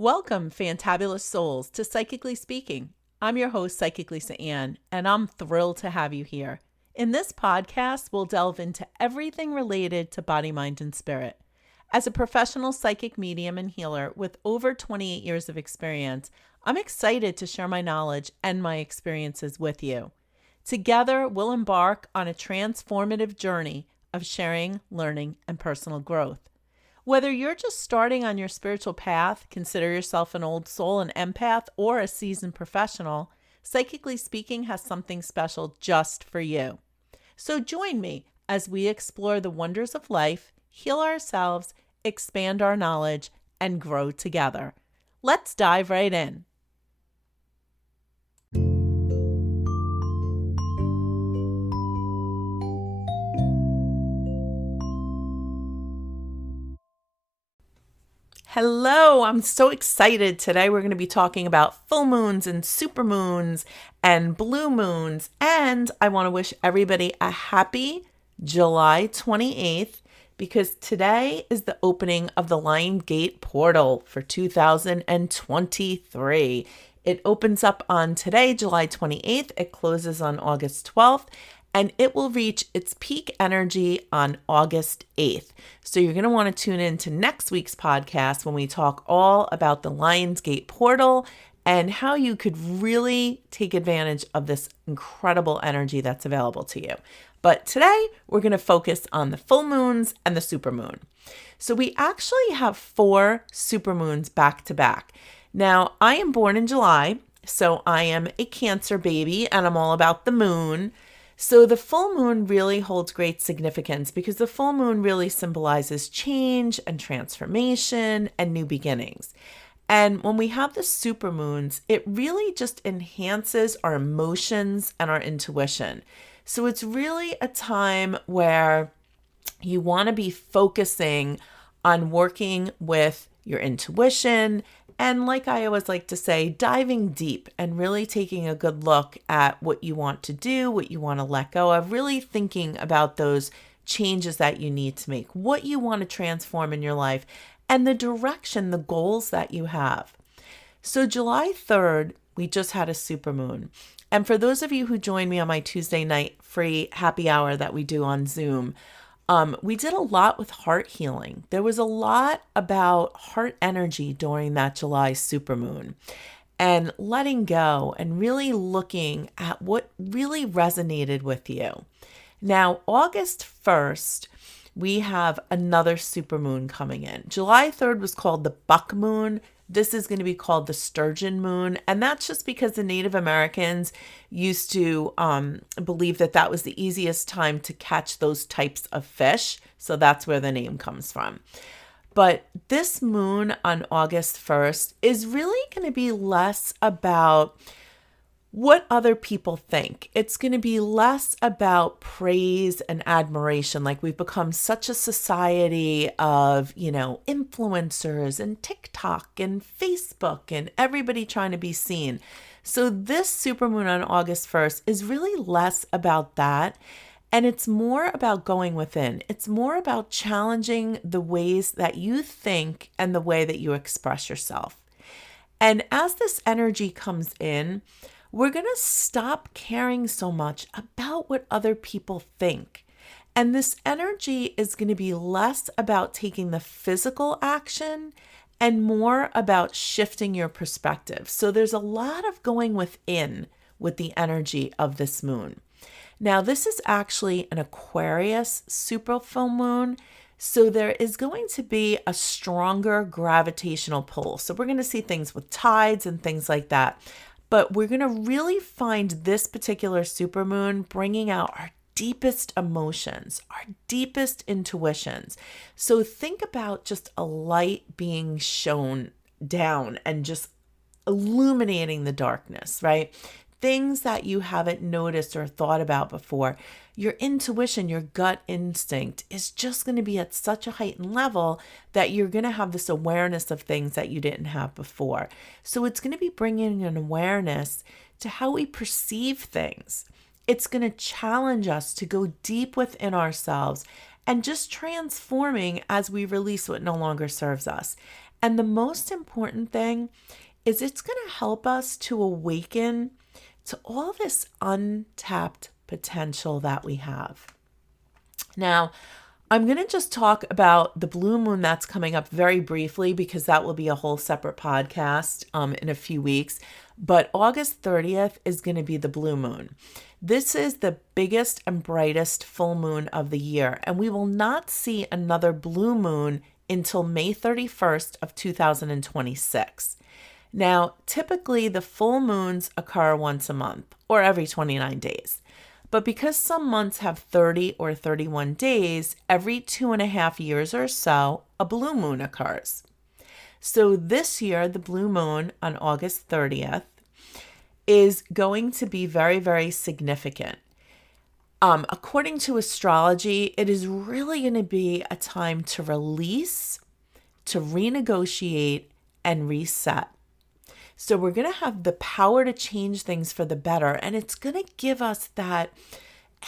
Welcome, fantabulous souls, to Psychically Speaking. I'm your host, Psychic Lisa Ann, and I'm thrilled to have you here. In this podcast, we'll delve into everything related to body, mind, and spirit. As a professional psychic medium and healer with over 28 years of experience, I'm excited to share my knowledge and my experiences with you. Together, we'll embark on a transformative journey of sharing, learning, and personal growth. Whether you're just starting on your spiritual path, consider yourself an old soul, an empath, or a seasoned professional, Psychically Speaking has something special just for you. So join me as we explore the wonders of life, heal ourselves, expand our knowledge, and grow together. Let's dive right in. Hello, I'm so excited. Today we're going to be talking about full moons and supermoons and blue moons. And I want to wish everybody a happy July 28th because today is the opening of the Lion Gate portal for 2023. It opens up on today, July 28th. It closes on August 12th. And it will reach its peak energy on August 8th. So you're going to want to tune in to next week's podcast when we talk all about the Lionsgate portal and how you could really take advantage of this incredible energy that's available to you. But today we're going to focus on the full moons and the supermoon. So we actually have 4 supermoons back to back. Now, I am born in July, so I am a Cancer baby and I'm all about the moon. So the full moon really holds great significance because the full moon really symbolizes change and transformation and new beginnings. And when we have the supermoons, it really just enhances our emotions and our intuition. So it's really a time where you want to be focusing on working with your intuition and, like I always like to say, diving deep and really taking a good look at what you want to do, what you want to let go of, really thinking about those changes that you need to make, what you want to transform in your life, and the direction, the goals that you have. So July 3rd, we just had a supermoon. And for those of you who joined me on my Tuesday night free happy hour that we do on Zoom, we did a lot with heart healing. There was a lot about heart energy during that July supermoon and letting go and really looking at what really resonated with you. Now, August 1st, we have another supermoon coming in. July 3rd was called the buck moon. This is going to be called the sturgeon moon. And that's just because the Native Americans used to believe that that was the easiest time to catch those types of fish. So that's where the name comes from. But this moon on August 1st is really going to be less about what other people think. It's going to be less about praise and admiration. Like we've become such a society of, influencers and TikTok and Facebook and everybody trying to be seen. So this supermoon on August 1st is really less about that. And it's more about going within. It's more about challenging the ways that you think and the way that you express yourself. And as this energy comes in, we're going to stop caring so much about what other people think. And this energy is going to be less about taking the physical action and more about shifting your perspective. So there's a lot of going within with the energy of this moon. Now, this is actually an Aquarius super full moon. So there is going to be a stronger gravitational pull. So we're going to see things with tides and things like that. But we're going to really find this particular supermoon bringing out our deepest emotions, our deepest intuitions. So think about just a light being shone down and just illuminating the darkness, right? Things that you haven't noticed or thought about before. Your intuition, your gut instinct is just going to be at such a heightened level that you're going to have this awareness of things that you didn't have before. So it's going to be bringing an awareness to how we perceive things. It's going to challenge us to go deep within ourselves and just transforming as we release what no longer serves us. And the most important thing is it's going to help us to awaken to all this untapped potential that we have. Now, I'm going to just talk about the blue moon that's coming up very briefly because that will be a whole separate podcast in a few weeks. But August 30th is going to be the blue moon. This is the biggest and brightest full moon of the year, and we will not see another blue moon until May 31st of 2026. Now, typically the full moons occur once a month or every 29 days. But because some months have 30 or 31 days, every 2.5 years or so, a blue moon occurs. So this year, the blue moon on August 30th is going to be very, very significant. According to astrology, it is really going to be a time to release, to renegotiate, and reset. So we're going to have the power to change things for the better, and it's going to give us that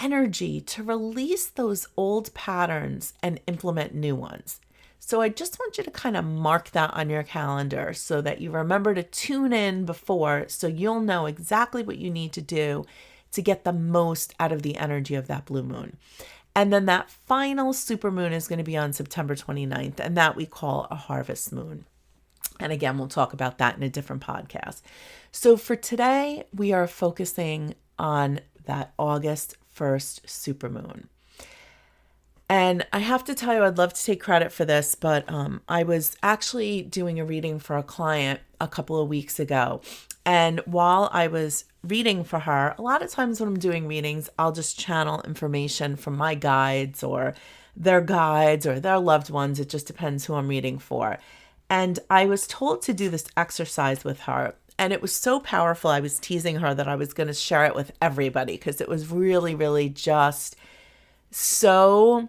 energy to release those old patterns and implement new ones. So I just want you to kind of mark that on your calendar so that you remember to tune in before, so you'll know exactly what you need to do to get the most out of the energy of that blue moon. And then that final supermoon is going to be on September 29th, and that we call a harvest moon. And again, we'll talk about that in a different podcast. So for today, we are focusing on that August 1st supermoon. And I have to tell you, I'd love to take credit for this, but I was actually doing a reading for a client a couple of weeks ago. And while I was reading for her, a lot of times when I'm doing readings, I'll just channel information from my guides or their loved ones. It just depends who I'm reading for. And I was told to do this exercise with her. And it was so powerful. I was teasing her that I was going to share it with everybody because it was really, really just so...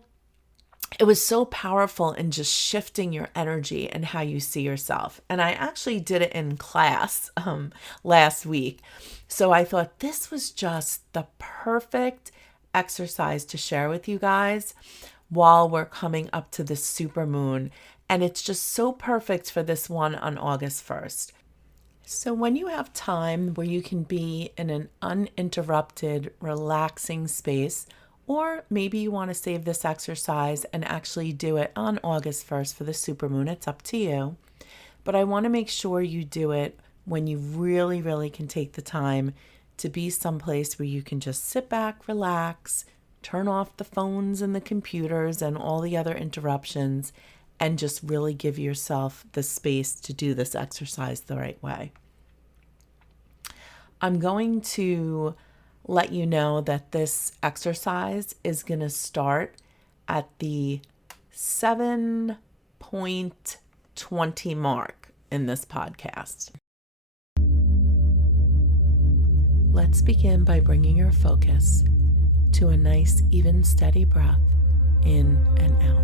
It was so powerful in just shifting your energy and how you see yourself. And I actually did it in class last week. So I thought this was just the perfect exercise to share with you guys while we're coming up to the supermoon. And it's just so perfect for this one on August 1st. So when you have time where you can be in an uninterrupted, relaxing space, or maybe you want to save this exercise and actually do it on August 1st for the supermoon. It's up to you. But I want to make sure you do it when you really, really can take the time to be someplace where you can just sit back, relax, turn off the phones and the computers and all the other interruptions, and just really give yourself the space to do this exercise the right way. I'm going to let you know that this exercise is going to start at the 7.20 mark in this podcast. Let's begin by bringing your focus to a nice, even, steady breath in and out.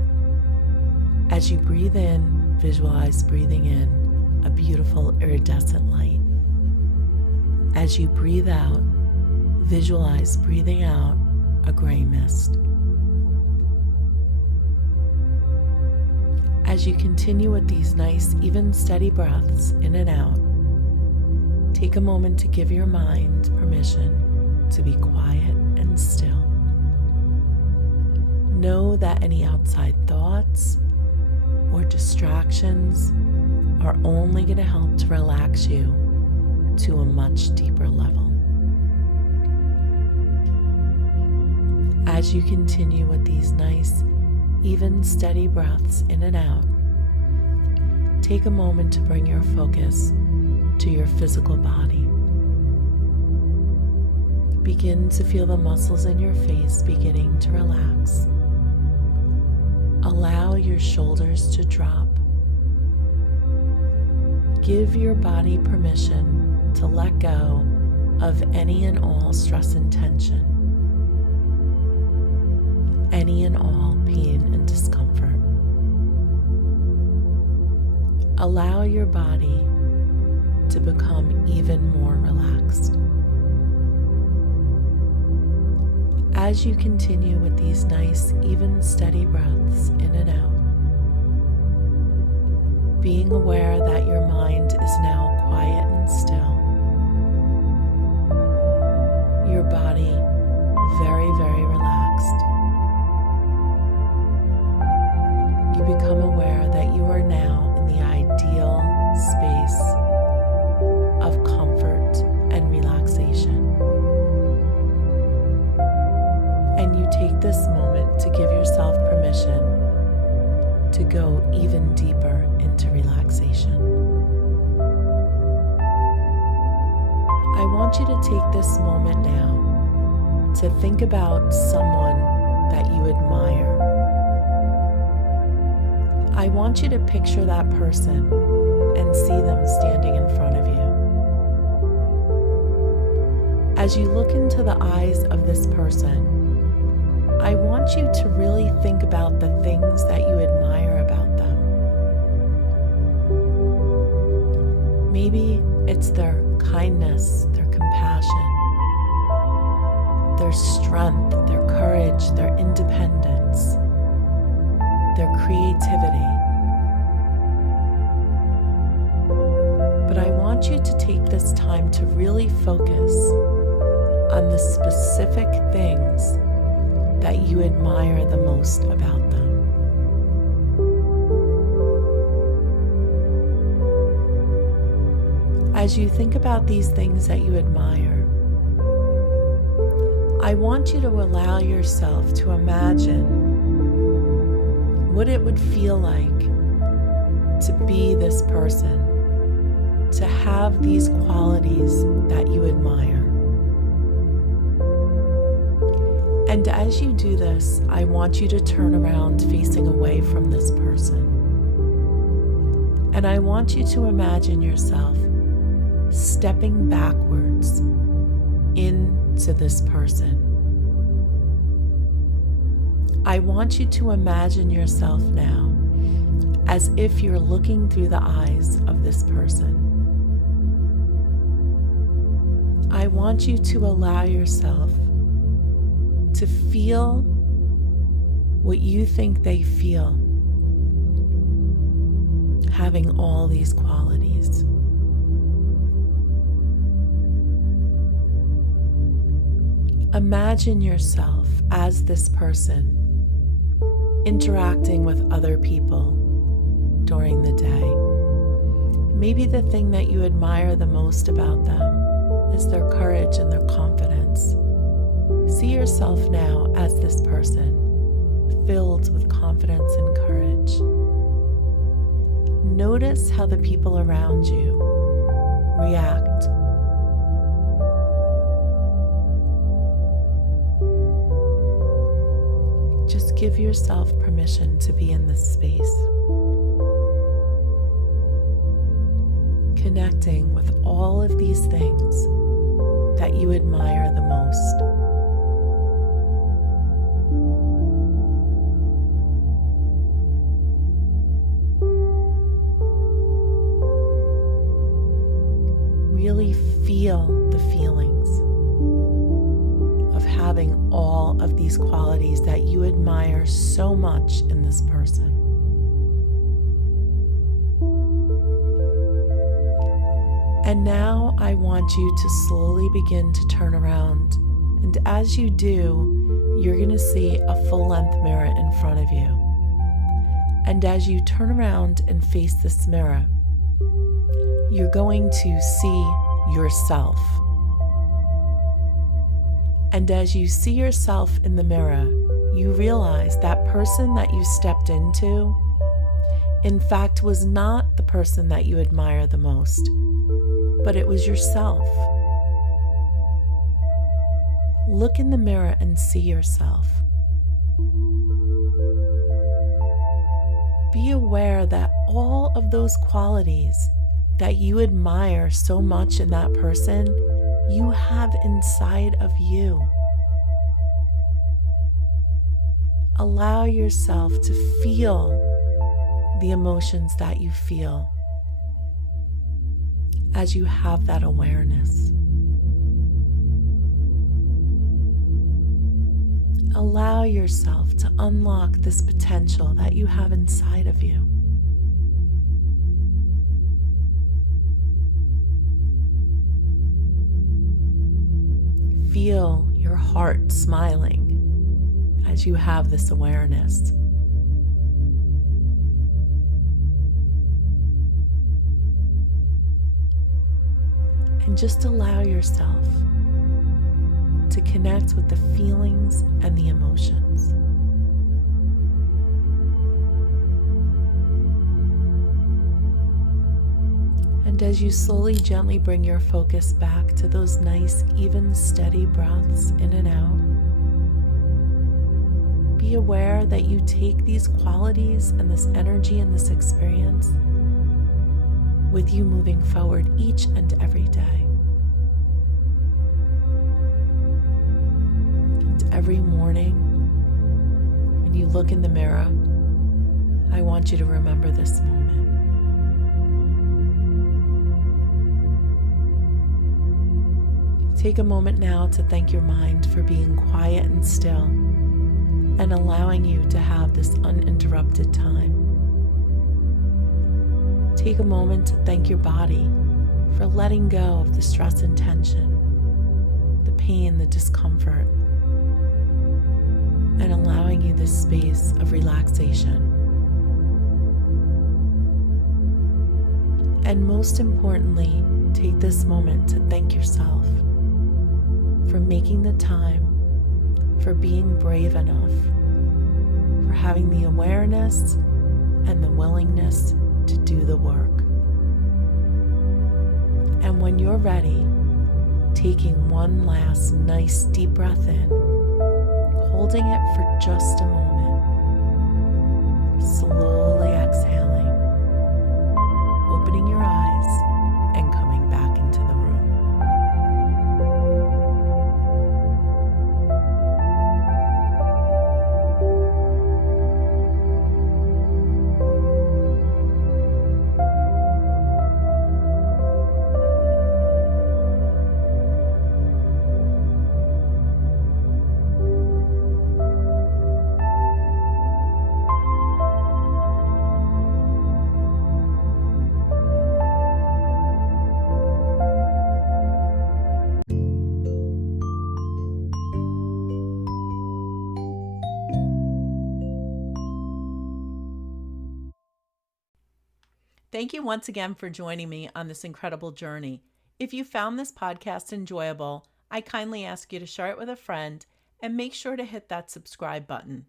As you breathe in, visualize breathing in a beautiful iridescent light. As you breathe out, visualize breathing out a gray mist. As you continue with these nice, even, steady breaths in and out, take a moment to give your mind permission to be quiet and still. Know that any outside thoughts or distractions are only going to help to relax you to a much deeper level. As you continue with these nice, even, steady breaths in and out, take a moment to bring your focus to your physical body. Begin to feel the muscles in your face beginning to relax. Allow your shoulders to drop. Give your body permission to let go of any and all stress and tension, any and all pain and discomfort. Allow your body to become even more relaxed. As you continue with these nice, even, steady breaths in and out, being aware that your mind is now quiet and still. Your body very, very relaxed. You become aware that you are now in the ideal space of comfort and relaxation. And you take this moment to give yourself permission to go even deeper into relaxation. I want you to take this moment now to think about someone that you admire. I want you to picture that person and see them standing in front of you. As you look into the eyes of this person, I want you to really think about the things that you admire about them. Maybe it's their kindness, their compassion, their strength, their courage, their independence, their creativity. But I want you to take this time to really focus on the specific things that you admire the most about them. As you think about these things that you admire, I want you to allow yourself to imagine what it would feel like to be this person, to have these qualities that you admire. And as you do this, I want you to turn around facing away from this person. And I want you to imagine yourself stepping backwards into this person. I want you to imagine yourself now as if you're looking through the eyes of this person. I want you to allow yourself to feel what you think they feel, having all these qualities. Imagine yourself as this person interacting with other people during the day. Maybe the thing that you admire the most about them is their courage and their confidence. See yourself now as this person, filled with confidence and courage. Notice how the people around you react. Just give yourself permission to be in this space, connecting with all of these things that you admire the most. Really feel the feelings of having all of these qualities that you admire so much in this person. And now I want you to slowly begin to turn around. And as you do, you're going to see a full-length mirror in front of you. And as you turn around and face this mirror, you're going to see yourself. And as you see yourself in the mirror, you realize that person that you stepped into, in fact, was not the person that you admire the most, but it was yourself. Look in the mirror and see yourself. Be aware that all of those qualities that you admire so much in that person, you have inside of you. Allow yourself to feel the emotions that you feel as you have that awareness. Allow yourself to unlock this potential that you have inside of you. feel your heart smiling as you have this awareness. And just allow yourself to connect with the feelings and the emotions. And as you slowly, gently bring your focus back to those nice, even, steady breaths in and out, be aware that you take these qualities and this energy and this experience with you moving forward each and every day. And every morning, when you look in the mirror, I want you to remember this moment. Take a moment now to thank your mind for being quiet and still and allowing you to have this uninterrupted time. Take a moment to thank your body for letting go of the stress and tension, the pain, the discomfort, and allowing you this space of relaxation. And most importantly, take this moment to thank yourself for making the time, for being brave enough, for having the awareness and the willingness to do the work. And when you're ready, taking one last nice deep breath in, holding it for just a moment, slowly exhaling, opening your eyes, and coming back into the room. Thank you once again for joining me on this incredible journey. If you found this podcast enjoyable, I kindly ask you to share it with a friend and make sure to hit that subscribe button.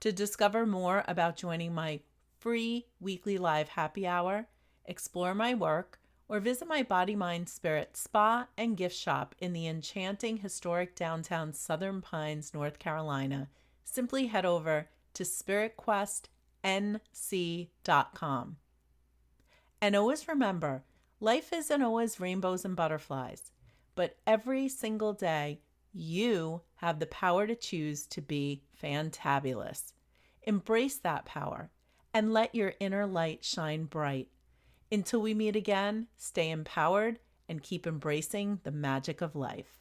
To discover more about joining my free weekly live happy hour, explore my work, or visit my Body, Mind, Spirit spa and gift shop in the enchanting historic downtown Southern Pines, North Carolina, simply head over to spiritquestnc.com. And always remember, life isn't always rainbows and butterflies, but every single day, you have the power to choose to be fantabulous. Embrace that power and let your inner light shine bright. Until we meet again, stay empowered and keep embracing the magic of life.